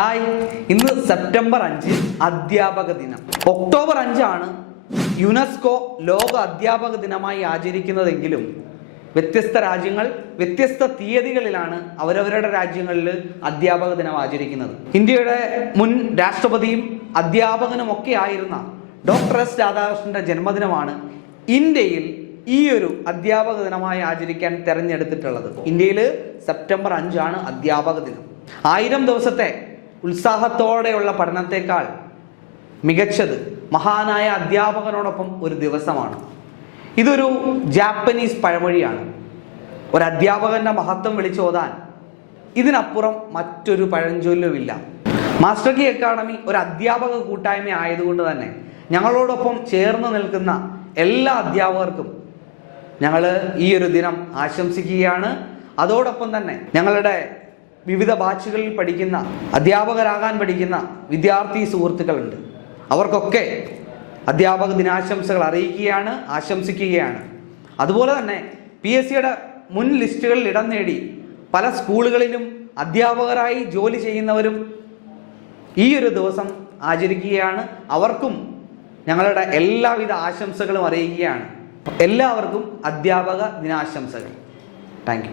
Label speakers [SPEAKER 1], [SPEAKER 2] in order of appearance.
[SPEAKER 1] Hi ഇന്ന് September അഞ്ച് അധ്യാപക ദിനം. ഒക്ടോബർ അഞ്ചാണ് യുനെസ്കോ ലോക അധ്യാപക ദിനമായി ആചരിക്കുന്നതെങ്കിലും വ്യത്യസ്ത രാജ്യങ്ങൾ വ്യത്യസ്ത തീയതികളിലാണ് അവരവരുടെ രാജ്യങ്ങളിൽ അധ്യാപക ദിനം ആചരിക്കുന്നത്. ഇന്ത്യയുടെ മുൻ രാഷ്ട്രപതിയും അധ്യാപകനുമൊക്കെ ആയിരുന്ന ഡോക്ടർ എസ് രാധാകൃഷ്ണന്റെ ജന്മദിനമാണ് ഇന്ത്യയിൽ ഈ ഒരു അധ്യാപക ദിനമായി ആചരിക്കാൻ തെരഞ്ഞെടുത്തിട്ടുള്ളത്. ഇന്ത്യയിൽ സെപ്റ്റംബർ അഞ്ചാണ് അധ്യാപക ദിനം. ആയിരം ദിവസത്തെ ഉത്സാഹത്തോടെയുള്ള പഠനത്തെക്കാൾ മികച്ചത് മഹാനായ അധ്യാപകനോടൊപ്പം ഒരു ദിവസമാണ്. ഇതൊരു ജാപ്പനീസ് പഴമൊഴിയാണ്. ഒരു അധ്യാപകന്റെ മഹത്വം വിളിച്ചോതാൻ ഇതിനപ്പുറം മറ്റൊരു പഴഞ്ചൊല്ലുമില്ല. മാസ്റ്റർ കി അക്കാഡമി ഒരു അധ്യാപക കൂട്ടായ്മ ആയതുകൊണ്ട് തന്നെ ഞങ്ങളോടൊപ്പം ചേർന്ന് നിൽക്കുന്ന എല്ലാ അധ്യാപകർക്കും ഞങ്ങൾ ഈ ഒരു ദിനം ആശംസിക്കുകയാണ്. അതോടൊപ്പം തന്നെ ഞങ്ങളുടെ വിവിധ ബാച്ചുകളിൽ പഠിക്കുന്ന അധ്യാപകരാകാൻ പഠിക്കുന്ന വിദ്യാർത്ഥി സുഹൃത്തുക്കളുണ്ട്. അവർക്കൊക്കെ അധ്യാപക ദിനാശംസകൾ അറിയിക്കുകയാണ് ആശംസിക്കുകയാണ്. അതുപോലെ തന്നെ പി എസ് സിയുടെ മുൻ ലിസ്റ്റുകളിൽ ഇടം നേടി പല സ്കൂളുകളിലും അധ്യാപകരായി ജോലി ചെയ്യുന്നവരും ഈ ഒരു ദിവസം ആചരിക്കുകയാണ്. അവർക്കും ഞങ്ങളുടെ എല്ലാവിധ ആശംസകളും അറിയിക്കുകയാണ്. എല്ലാവർക്കും അധ്യാപക ദിനാശംസകൾ. താങ്ക്